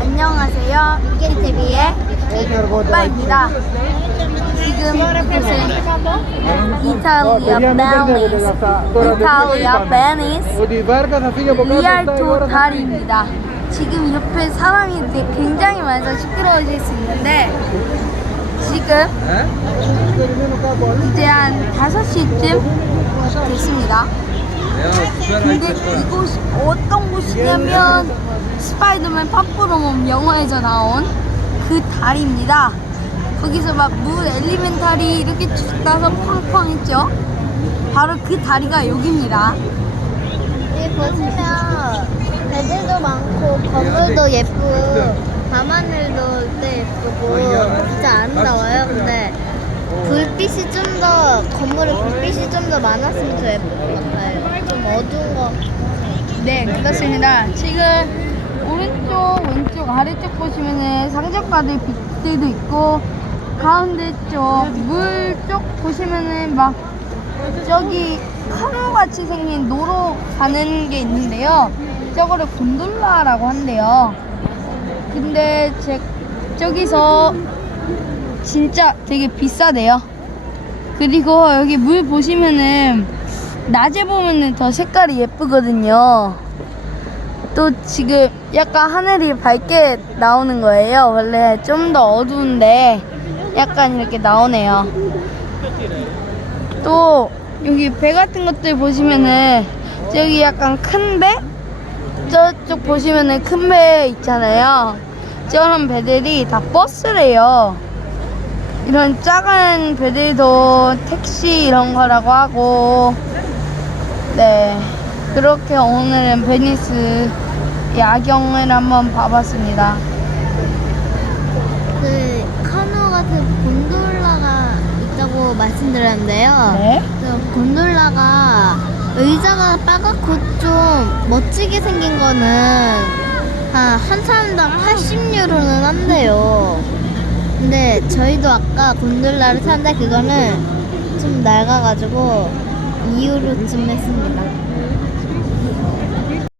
안녕하세요. TV의 오빠입니다. 지금 이곳은 이탈리아 베니스, 이탈리아 베니스 리알토 다리입니다. 지금 옆에 사람이 굉장히 많아서 시끄러워질 수 있는데 지금 이제 한 5시쯤 됐습니다. 근데 이곳이 어떤 곳이냐면 스파이더맨 파프로몬 영화에서 나온 그 다리입니다. 거기서 막 물 엘리멘탈이 이렇게 쭉 나서 팡팡 했죠. 바로 그 다리가 여기입니다. 여기 보시면 배들도 많고 건물도 예쁘고 밤하늘도 때 예쁘고 진짜 아름다워요. 근데 불빛이 좀 더 건물에 불빛이 좀 더 많았으면 더 예쁠 것 같아요. 좀 어두운 거. 네, 그렇습니다. 지금 오른쪽, 왼쪽, 아래쪽 보시면은 상점가들 빛들도 있고 가운데 쪽, 물 쪽 보시면은 막 저기 카누 같이 생긴 노로 가는 게 있는데요. 저거를 곤돌라라고 한대요. 근데 제 저기서 진짜 되게 비싸대요. 그리고 여기 물 보시면은 낮에 보면은 더 색깔이 예쁘거든요. 또 지금 약간 하늘이 밝게 나오는 거예요. 원래 좀 더 어두운데 약간 이렇게 나오네요. 또 여기 배 같은 것들 보시면은 저기 약간 큰 배? 저쪽 보시면은 큰 배 있잖아요. 저런 배들이 다 버스래요. 이런 작은 배들도 택시 이런 거라고 하고 네 그렇게 오늘은 베니스 야경을 한번 봐봤습니다. 그 카누 같은 곤돌라가 있다고 말씀드렸는데요. 네. 그 곤돌라가 의자가 빨갛고 좀 멋지게 생긴 거는 한, 한 사람당 80유로는 한대요. 근데 저희도 아까 곤돌라를 탔는데 그거는 좀 낡아가지고 2유로쯤 했습니다.